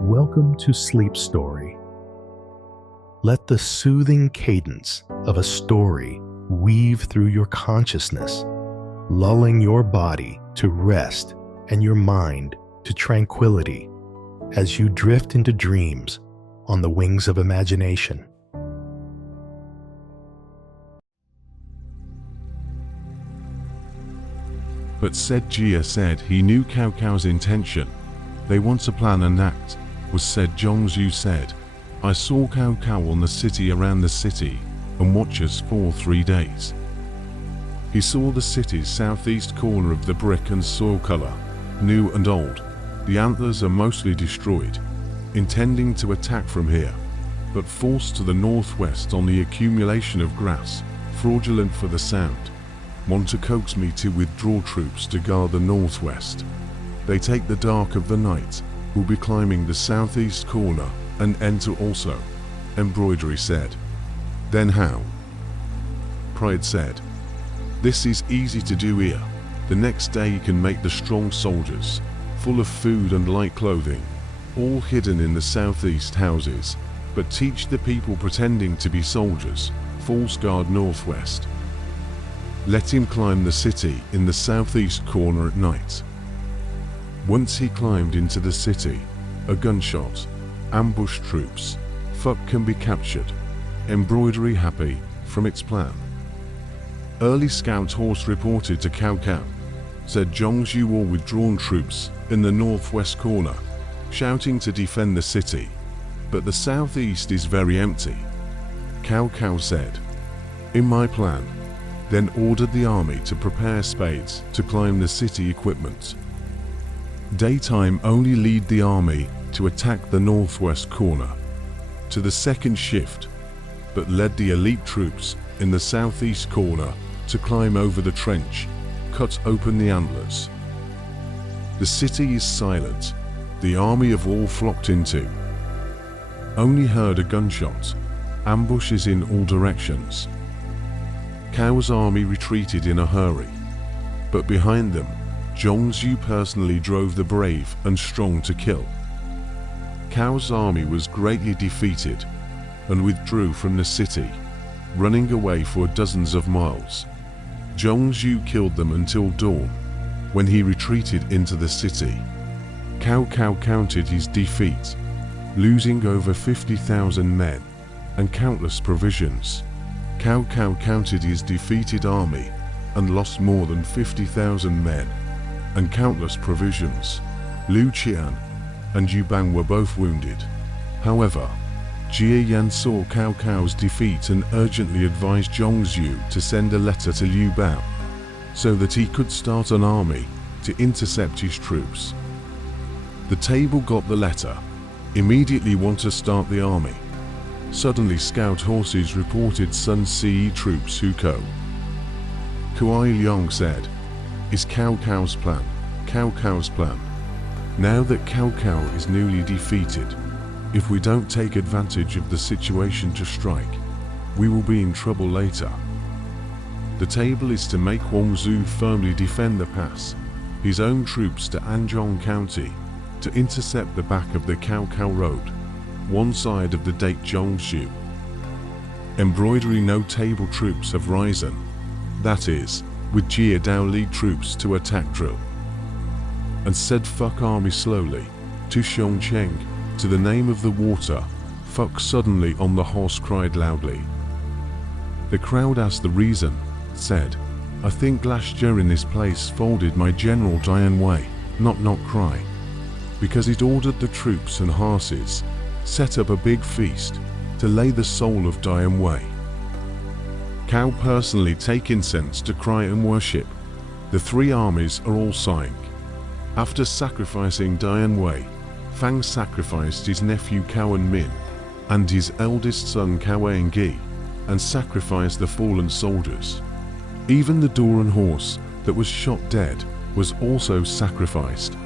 Welcome to Sleep Story. Let the soothing cadence of a story weave through your consciousness, lulling your body to rest and your mind to tranquility as you drift into dreams on the wings of imagination. But said Jia said he knew Cao Cao's intention. They want to plan an act, was said Zhongzhu said. I saw Cao Cao on the city around the city and watch us for 3 days. He saw the city's southeast corner of the brick and soil color, new and old. The antlers are mostly destroyed, intending to attack from here, but forced to the northwest on the accumulation of grass, fraudulent for the sound. Want to coax me to withdraw troops to guard the northwest. They take the dark of the night, will be climbing the southeast corner and enter also, Embroidery said. Then how? Pride said. This is easy to do here. The next day you can make the strong soldiers, full of food and light clothing, all hidden in the southeast houses, but teach the people pretending to be soldiers, false guard northwest. Let him climb the city in the southeast corner at night. Once he climbed into the city, a gunshot, ambush troops, Fuck can be captured. Embroidery happy from its plan. Early scout horse reported to Cao Cao, said Zhongzhu or withdrawn troops in the northwest corner, shouting to defend the city, but the southeast is very empty. Cao Cao said, in my plan, then ordered the army to prepare spades to climb the city equipment. Daytime only lead the army to attack the northwest corner, to the second shift, but led the elite troops in the southeast corner to climb over the trench, cut open the antlers. The city is silent, the army have all flocked into. Only heard a gunshot, ambushes in all directions. Cao's army retreated in a hurry, but behind them, Zhongzhu personally drove the brave and strong to kill. Cao's army was greatly defeated and withdrew from the city, running away for dozens of miles. Zhongzhu killed them until dawn, when he retreated into the city. Cao Cao counted his defeat, losing over 50,000 men and countless provisions. Cao Cao counted his defeated army and lost more than 50,000 men and countless provisions. Liu Qian and Yu Bang were both wounded. However, Jia Yan saw Cao Cao's defeat and urgently advised Zhongzhu to send a letter to Liu Bang, so that he could start an army to intercept his troops. The table got the letter, immediately want to start the army. Suddenly scout horses reported Sun Ce troops Hukou. Kuai Liang said, is Cao Cao's plan, Cao Cao's plan. Now that Cao Cao is newly defeated, if we don't take advantage of the situation to strike, we will be in trouble later. The table is to make Huangzhou firmly defend the pass, his own troops to Anzhong County, to intercept the back of the Cao Cao road, one side of the date Zhongzhu. Embroidery no table troops have risen, that is, with Jia Dao lead troops to attack drill. And said Fuck army slowly, to Xiongcheng, to the name of the water, Fuck suddenly on the horse cried loudly. The crowd asked the reason, said, I think last year in this place folded my general Dian Wei, not cry, because it ordered the troops and horses, set up a big feast, to lay the soul of Dian Wei. Cao personally take incense to cry and worship. The three armies are all sighing. After sacrificing Dian Wei, Fang sacrificed his nephew Cao and Min, and his eldest son Cao Engi, and sacrificed the fallen soldiers. Even the Doran horse that was shot dead was also sacrificed.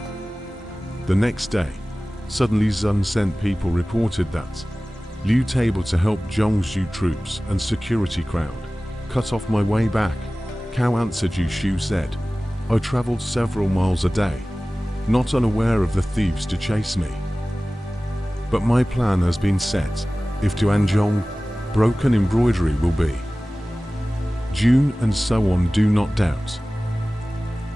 The next day, suddenly Zun sent people reported that Liu able to help Zhongzhu troops and security crowd. Cut off my way back. Cao answered Shu said, I traveled several miles a day, not unaware of the thieves to chase me. But my plan has been set. If to Anzhong, broken embroidery will be. June and so on, do not doubt.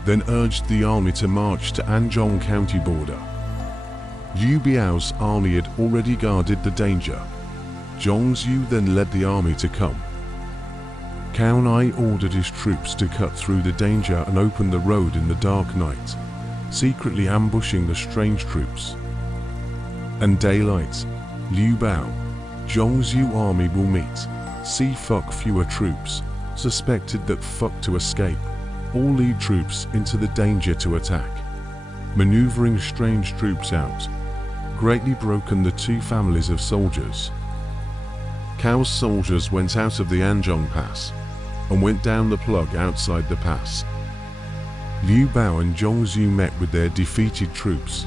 Then urged the army to march to Anzhong county border. Liu Biao's army had already guarded the danger. Zhongzhu then led the army to come. Cao Nai ordered his troops to cut through the danger and open the road in the dark night, secretly ambushing the strange troops. And daylight, Liu Bao, Zhongzhu army will meet. See fuck fewer troops, suspected that fuck to escape. All lead troops into the danger to attack. Maneuvering strange troops out. Greatly broken the two families of soldiers. Cao's soldiers went out of the Anzhong Pass and went down the plug outside the pass. Liu Bao and Zhongzhu met with their defeated troops.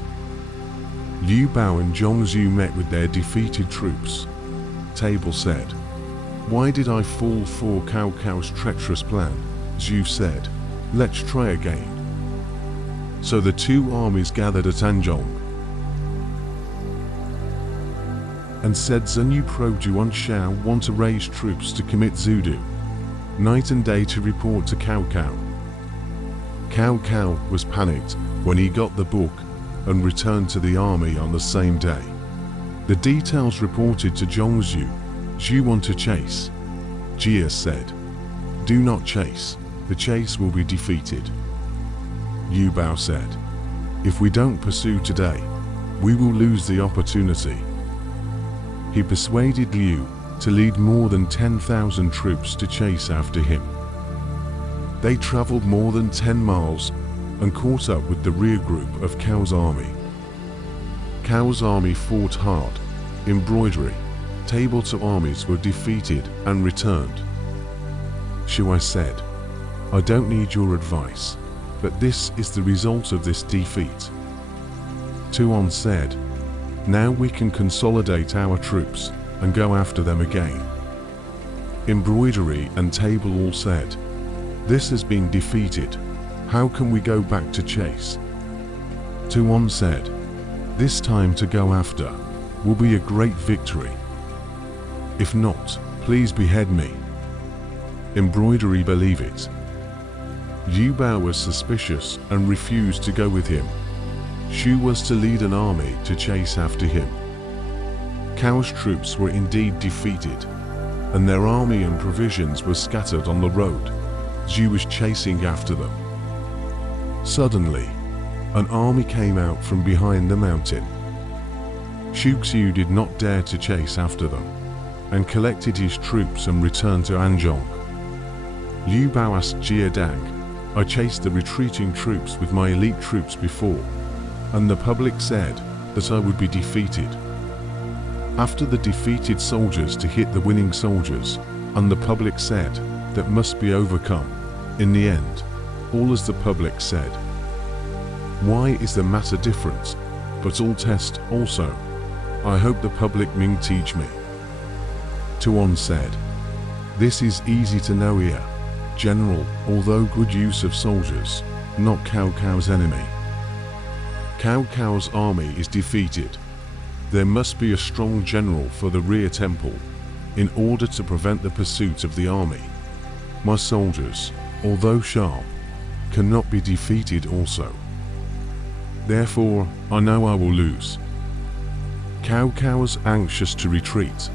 Liu Bao and Zhongzhu met with their defeated troops. Table said, "Why did I fall for Cao's treacherous plan?" Zhu said, "Let's try again." So the two armies gathered at Anzhong and said, "Zunyu Pro Juan Shao want to raise troops to commit Zudu, night and day to report to Cao Cao." Cao Cao was panicked when he got the book and returned to the army on the same day. The details reported to Zhongzhu. "Zhu want to chase." Jia said, "Do not chase, the chase will be defeated." Liu Bao said, "If we don't pursue today, we will lose the opportunity." He persuaded Liu to lead more than 10,000 troops to chase after him. They traveled more than 10 miles and caught up with the rear group of Cao's army. Cao's army fought hard. Embroidery, table to armies were defeated and returned. Shuai said, "I don't need your advice, but this is the result of this defeat." Tuan said, "Now we can consolidate our troops and go after them again." Embroidery and table all said, "This has been defeated. How can we go back to chase?" Tuan said, "This time to go after will be a great victory. If not, please behead me." Embroidery believe it. Liu Bao was suspicious and refused to go with him. Shu was to lead an army to chase after him. Cao's troops were indeed defeated, and their army and provisions were scattered on the road. Zhu was chasing after them. Suddenly, an army came out from behind the mountain. Shuxiu did not dare to chase after them, and collected his troops and returned to Anzhong. Liu Bao asked Jia Dang, "I chased the retreating troops with my elite troops before, and the public said that I would be defeated. After the defeated soldiers to hit the winning soldiers, and the public said that must be overcome. In the end, all as the public said. Why is the matter different? But all test also. I hope the public Ming teach me." Tuan said, "This is easy to know here. General, although good use of soldiers, not Cao Cao's enemy. Cao Cao's army is defeated. There must be a strong general for the rear temple, in order to prevent the pursuit of the army. My soldiers, although sharp, cannot be defeated also. Therefore, I know I will lose. Cao Cao's anxious to retreat,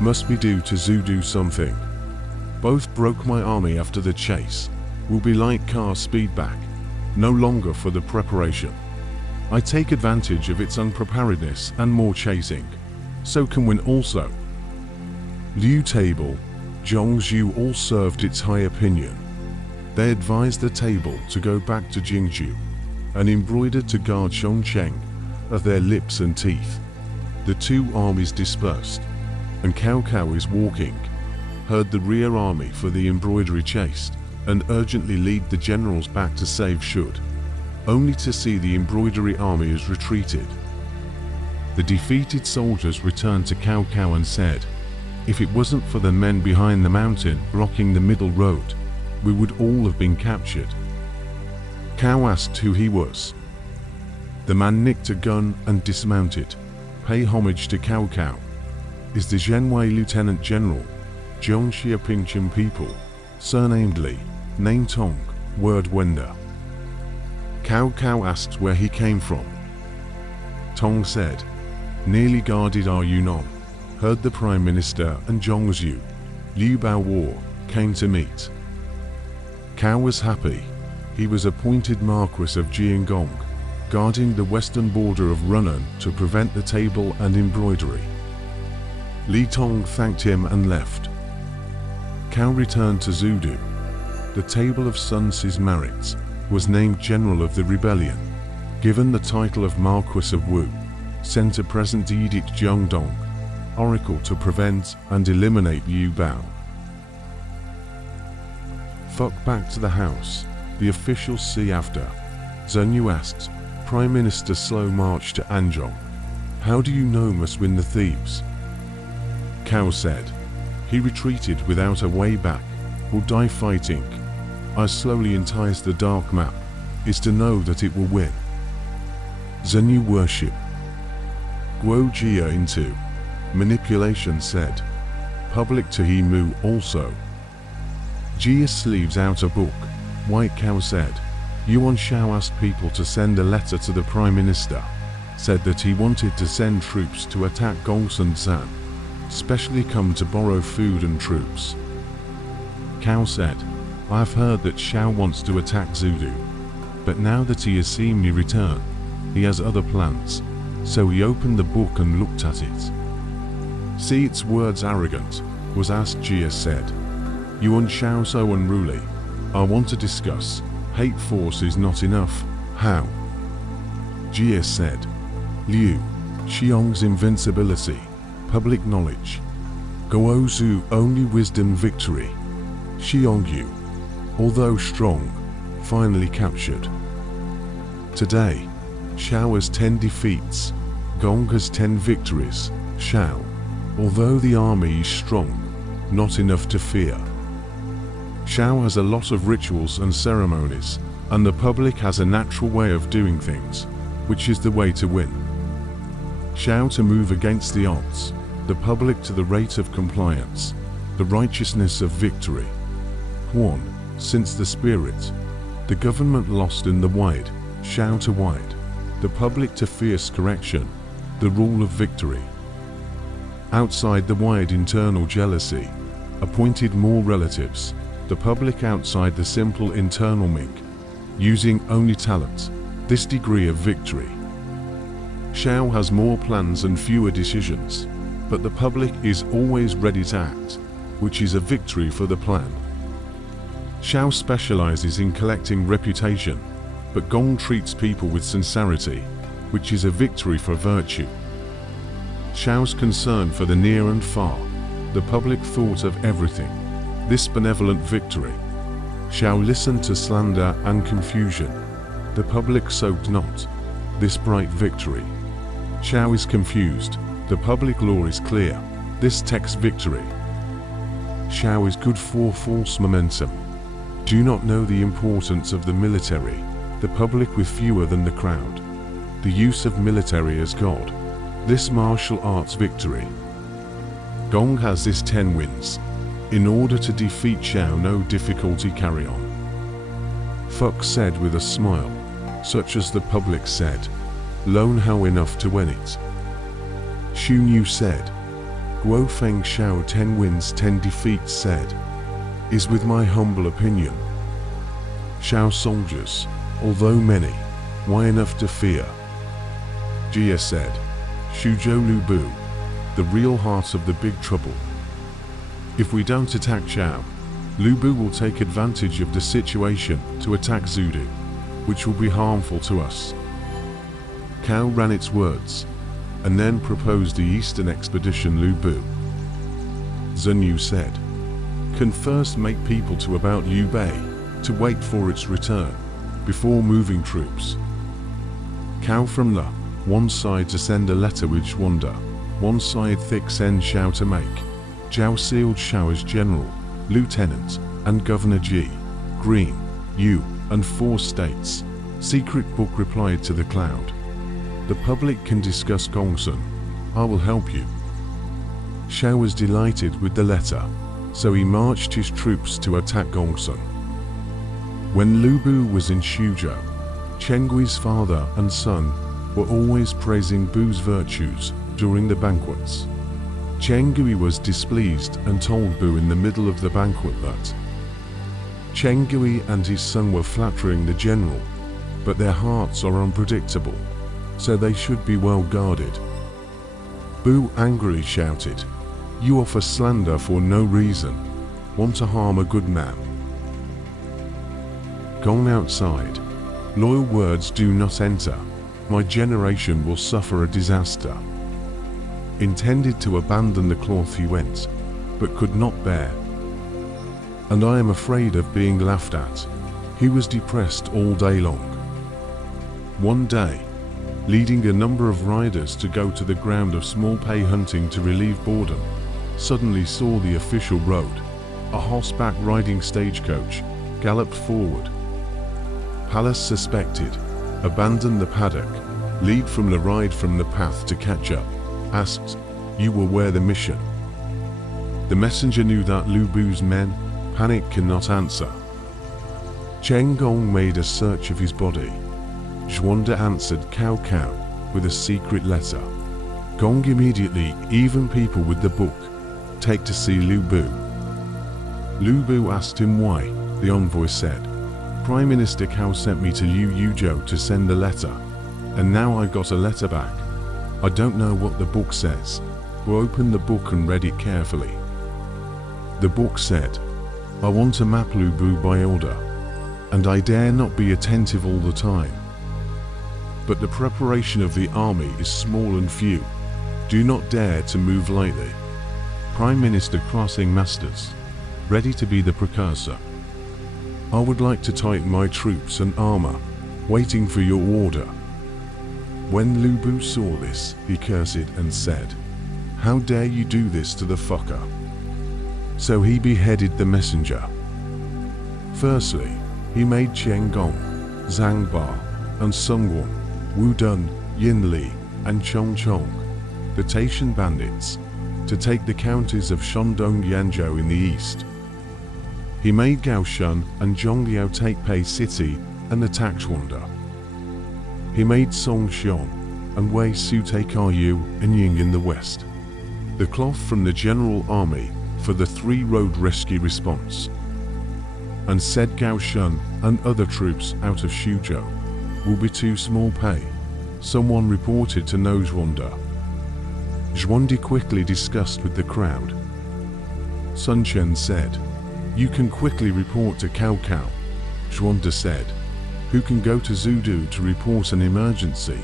must be due to Zhu do something. Both broke my army after the chase, will be like car speed back, no longer for the preparation. I take advantage of its unpreparedness and more chasing, so can win also." Liu Table, Zhongzhu all served its high opinion. They advised the table to go back to Jingzhu, and embroidered to guard Chongcheng of their lips and teeth. The two armies dispersed, and Cao Cao is walking, heard the rear army for the embroidery chased, and urgently lead the generals back to save should, only to see the embroidery army is retreated. The defeated soldiers returned to Cao Cao and said, "If it wasn't for the men behind the mountain blocking the middle road, we would all have been captured." Cao asked who he was. The man nicked a gun and dismounted, pay homage to Cao Cao, is the Zhenwei Lieutenant General, Zhongxia Pingqin people, surnamed Li, name Tong, word Wenda. Cao Cao asked where he came from. Tong said, nearly guarded our Yunnan, heard the Prime Minister and Zhongzhu, Liu Bao War, came to meet. Cao was happy. He was appointed Marquis of Jiangong, guarding the western border of Runan to prevent the table and embroidery. Li Tong thanked him and left. Cao returned to Zhudu. The Table of Sun Si's merits, was named General of the Rebellion, given the title of Marquis of Wu, sent a present edict Jiangdong, oracle to prevent and eliminate Liu Bao. Fuck back to the house, the officials see after. Zhen Yu asked, Prime Minister slow march to Anzhong. How do you know must win the thieves? Cao said, he retreated without a way back, will die fighting. I slowly entice the dark map, is to know that it will win. Zhen Yu worship. Guo Jia into manipulation said, public to he mu also. Jia sleeves out a book. White Cow said, Yuan Shao asked people to send a letter to the Prime Minister, said that he wanted to send troops to attack Gongsun San, specially come to borrow food and troops. Cow said, I have heard that Shao wants to attack Zhudu, but now that he has seen me return, he has other plans, so he opened the book and looked at it. See its words arrogant, was asked. Jia said, Yuan Shao so unruly, I want to discuss, hate force is not enough, how? Jia said, Liu, Xiong's invincibility, public knowledge. Guo Zhu only wisdom victory. Xiongyu, although strong, finally captured. Today, Shao has 10 defeats, Gong has 10 victories. Shao, although the army is strong, not enough to fear. Shao has a lot of rituals and ceremonies, and the public has a natural way of doing things, which is the way to win. Shao to move against the odds, the public to the rate of compliance, the righteousness of victory. Huan, since the spirit, the government lost in the wide, Shao to wide, the public to fierce correction, the rule of victory. Outside the wide internal jealousy, appointed more relatives, the public outside the simple internal Ming, using only talent, this degree of victory. Shao has more plans and fewer decisions, but the public is always ready to act, which is a victory for the plan. Shao specializes in collecting reputation, but Gong treats people with sincerity, which is a victory for virtue. Shao's concern for the near and far, the public thought of everything, this benevolent victory. Shao listened to slander and confusion, the public soaked not, this bright victory. Shao is confused, the public law is clear, this text victory. Shao is good for false momentum. Do not know the importance of the military, the public with fewer than the crowd. The use of military as God, this martial arts victory. Gong has this 10 wins. In order to defeat Shao, no difficulty, carry on. Fuck said with a smile, such as the public said, Lone how enough to win it. Xun Yu said, Guo Feng Shao 10 wins 10 defeats said, is with my humble opinion. Shao soldiers, although many, why enough to fear? Jia said, Shuzhou Lu Bu, the real heart of the big trouble. If we don't attack Shao, Lu Bu will take advantage of the situation to attack Zhudu, which will be harmful to us. Cao ran its words, and then proposed the eastern expedition Lu Bu. Zhen Yu said, can first make people to about Liu Bei, to wait for its return, before moving troops. Cao from the one side to send a letter which wonder, one side thick send Shao to make. Zhao sealed Shao as general, lieutenant, and Governor Ji, Green, Yu, and 4 states. Secret book replied to the cloud. The public can discuss Gongsun, I will help you. Xiahou was delighted with the letter, so he marched his troops to attack Gongsun. When Lu Bu was in Xuzhou, Chen Gui's father and son were always praising Bu's virtues during the banquets. Chen Gui was displeased and told Bu in the middle of the banquet that Chen Gui and his son were flattering the general, but their hearts are unpredictable, so they should be well guarded. Bu angrily shouted, "You offer slander for no reason, want to harm a good man." Gone outside, loyal words do not enter, my generation will suffer a disaster. Intended to abandon the cloth he went, but could not bear. And I am afraid of being laughed at. He was depressed all day long. One day, leading a number of riders to go to the ground of small pay hunting to relieve boredom, suddenly saw the official road. A horseback riding stagecoach galloped forward. Palace suspected, abandoned the paddock, lead from the ride from the path to catch up, asked, "You will wear the mission?" The messenger knew that Lu Bu's men, panic cannot answer. Chen Gong made a search of his body. Xiahou Dun answered Cao Cao with a secret letter. Gong immediately, even people with the book, take to see Lu Bu. Lu Bu asked him why. The envoy said, "Prime Minister Cao sent me to Liu Yuzhou to send a letter, and now I got a letter back. I don't know what the book says." Wu opened the book and read it carefully. The book said, "I want to map Lu Bu by order, and I dare not be attentive all the time. But the preparation of the army is small and few. Do not dare to move lightly. Prime Minister crossing masters, ready to be the precursor. I would like to tighten my troops and armor, waiting for your order." When Lu Bu saw this, he cursed and said, "How dare you do this to the fucker?" So he beheaded the messenger. Firstly, he made Chen Gong, Zhang Ba, and Sung Won, Wu Dun, Yin Li, and Chong Chong, the Taishan bandits, to take the counties of Shandong Yanzhou in the east. He made Gao Shun and Zhongliao take Pei City and attack Zhuanda. He made Song Xiong and Wei Su take Yu and Ying in the west. The cloth from the general army for the 3-road rescue response. And said Gao Shun and other troops out of Xuzhou will be too small pay. Someone reported to know Zhuanda. Zhuanda quickly discussed with the crowd. Sun Chen said, "You can quickly report to Cao Cao." Zhuanda said, "Who can go to Zudu to report an emergency?"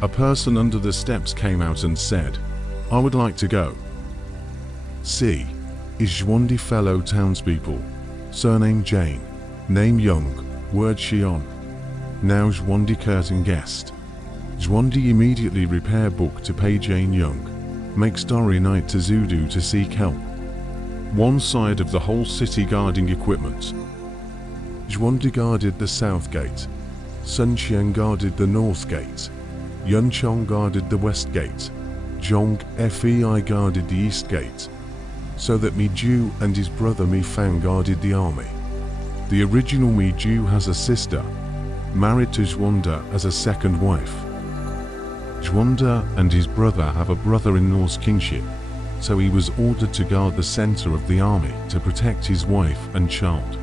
A person under the steps came out and said, "I would like to go." C. is Zhuandi fellow townspeople, surname Jane, name Young, word Xion. Now Zhuandi curtain guest. Zhuandi immediately repair book to pay Jane Young, make story night to Zudu to seek help. One side of the whole city guarding equipment. Zhuandi guarded the south gate, Sun Qian guarded the north gate, Yun Chong guarded the west gate, Zhong Fei guarded the east gate, so that Mi Ju and his brother Mi Fang guarded the army. The original Mi Ju has a sister, married to Zhuanda as a second wife. Zhuanda and his brother have a brother-in-law's kinship, so he was ordered to guard the center of the army to protect his wife and child.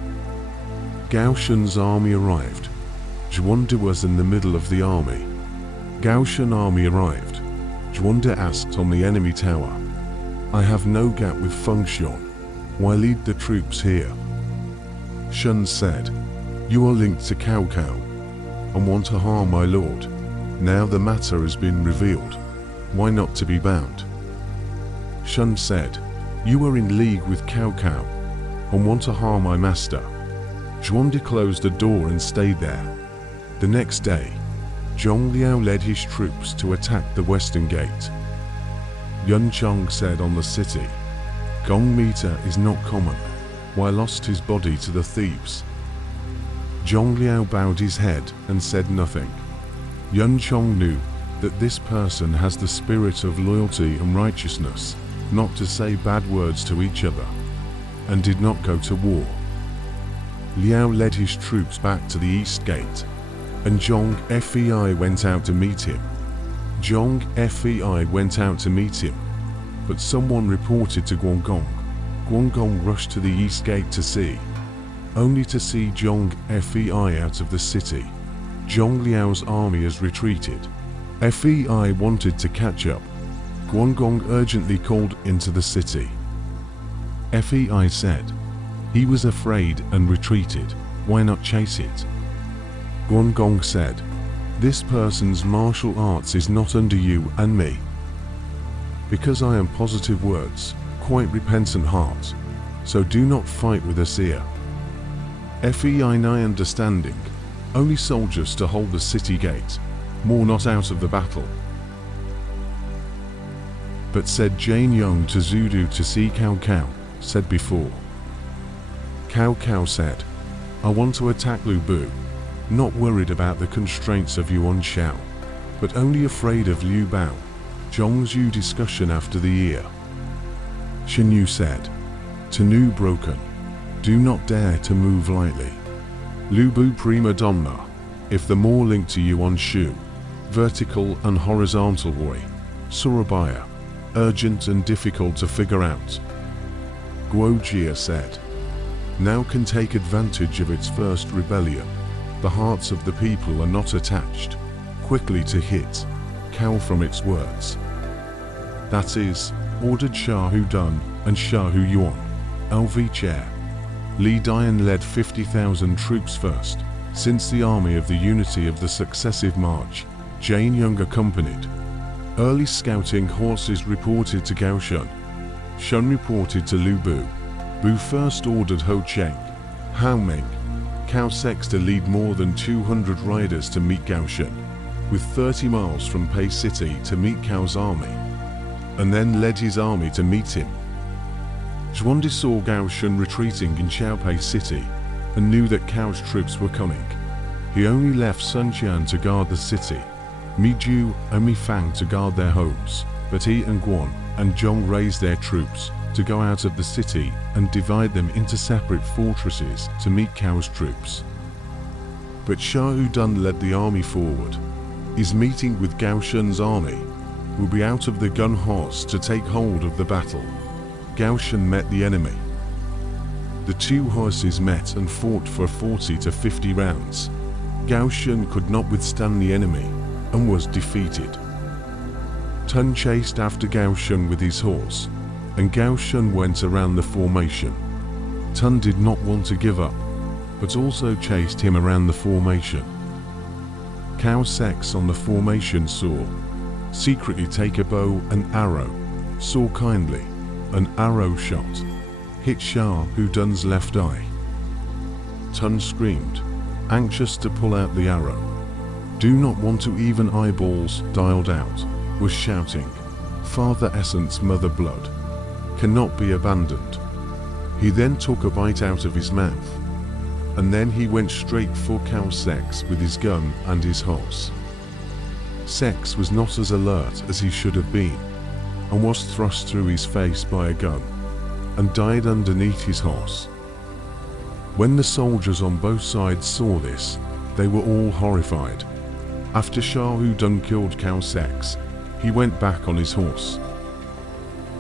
Gao Shun's army arrived. Zhuanda was in the middle of the army. Gao Shun army arrived. Zhuanda asked on the enemy tower, "I have no gap with Feng Xiong. Why lead the troops here?" Shun said, "You are linked to Cao Cao and want to harm my lord. Now the matter has been revealed. Why not to be bound?" Shun said, "You are in league with Cao Cao and want to harm my master." Zhuanda closed the door and stayed there. The next day, Zhongliao led his troops to attack the western gate. Yun Chong said on the city, "Gong meter is not common. Why lost his body to the thieves?" Zhongliao bowed his head and said nothing. Yun Chong knew that this person has the spirit of loyalty and righteousness, not to say bad words to each other, and did not go to war. Liao led his troops back to the east gate, and Zhong Fei went out to meet him. Zhong Fei went out to meet him, but someone reported to Guangong. Guangong rushed to the east gate to see, only to see Zhong Fei out of the city. Zhong Liao's army has retreated. Fei wanted to catch up. Guangong urgently called into the city. Fei said, he was afraid and retreated, why not chase it? Guangong said, this person's martial arts is not under you and me. Because I am positive words, quite repentant heart, so do not fight with us here. Fei understanding, only soldiers to hold the city gate, more not out of the battle. But said Jane Young to Zudu to see Cao Cao, said before. Cao Cao said, I want to attack Lu Bu, not worried about the constraints of Yuan Shao, but only afraid of Liu Bao. Zhongzhu discussion after the year. Shen Yu said, to Nu broken, do not dare to move lightly. Lu Bu prima donna, if the more link to Yuan Shu, vertical and horizontal way, Surabaya, urgent and difficult to figure out. Guo Jia said, now can take advantage of its first rebellion. The hearts of the people are not attached, quickly to hit, cow from its words. That is, ordered Xiahou Dun and Xiahou Yuan, LV chair. Li Dian led 50,000 troops first, since the army of the unity of the successive march, Jane Young accompanied. Early scouting horses reported to Gao Shun. Shun reported to Lu Bu. Bu first ordered Ho Cheng, Hao Ming, Cao Sex to lead more than 200 riders to meet Gao Shun, with 30 miles from Pei City to meet Cao's army, and then led his army to meet him. Zhuangdi saw Gao Shun retreating in Xiaopei City and knew that Cao's troops were coming. He only left Sun Qian to guard the city, Mi Ju and Mi Fang to guard their homes, but he and Guan and Zhong raised their troops to go out of the city and divide them into separate fortresses to meet Cao's troops. But Xiahou Dun led the army forward. His meeting with Gao Shun's army will be out of the gun horse to take hold of the battle. Gao Shun met the enemy. The two horses met and fought for 40 to 50 rounds. Gao Shun could not withstand the enemy and was defeated. Tun chased after Gao Shun with his horse, and Gao Shun went around the formation. Tun did not want to give up, but also chased him around the formation. Cao Sex on the formation saw, secretly take a bow and arrow, saw kindly, an arrow shot, hit Xiahou Dun's left eye. Tun screamed, anxious to pull out the arrow. Do not want to even eyeballs dialed out, was shouting, Father Essence Mother Blood, cannot be abandoned. He then took a bite out of his mouth, and then he went straight for Cao Sex with his gun and his horse. Sex was not as alert as he should have been, and was thrust through his face by a gun, and died underneath his horse. When the soldiers on both sides saw this, they were all horrified. After Xiahou Dun killed Cao Sex, he went back on his horse.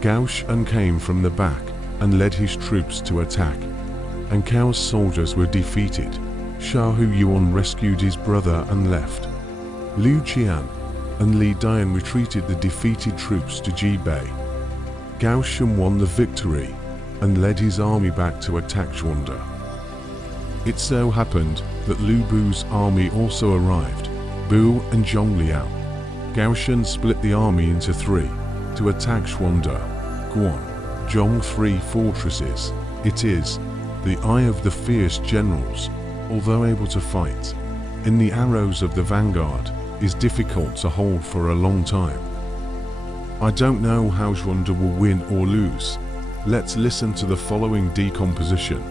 Gao Shun came from the back and led his troops to attack, and Cao's soldiers were defeated. Xiahou Yuan rescued his brother and left. Liu Qian and Li Dian retreated the defeated troops to Jibei. Gao Shun won the victory and led his army back to attack Zhuangdi. It so happened that Lu Bu's army also arrived, Bu and Zhong Liao. Gao Shun split the army into three to attack Zhuangdi, Guan, Zhong 3 fortresses. It is the eye of the fierce generals, although able to fight in the arrows of the vanguard, is difficult to hold for a long time. I don't know how Zhuangdi will win or lose. Let's listen to the following decomposition.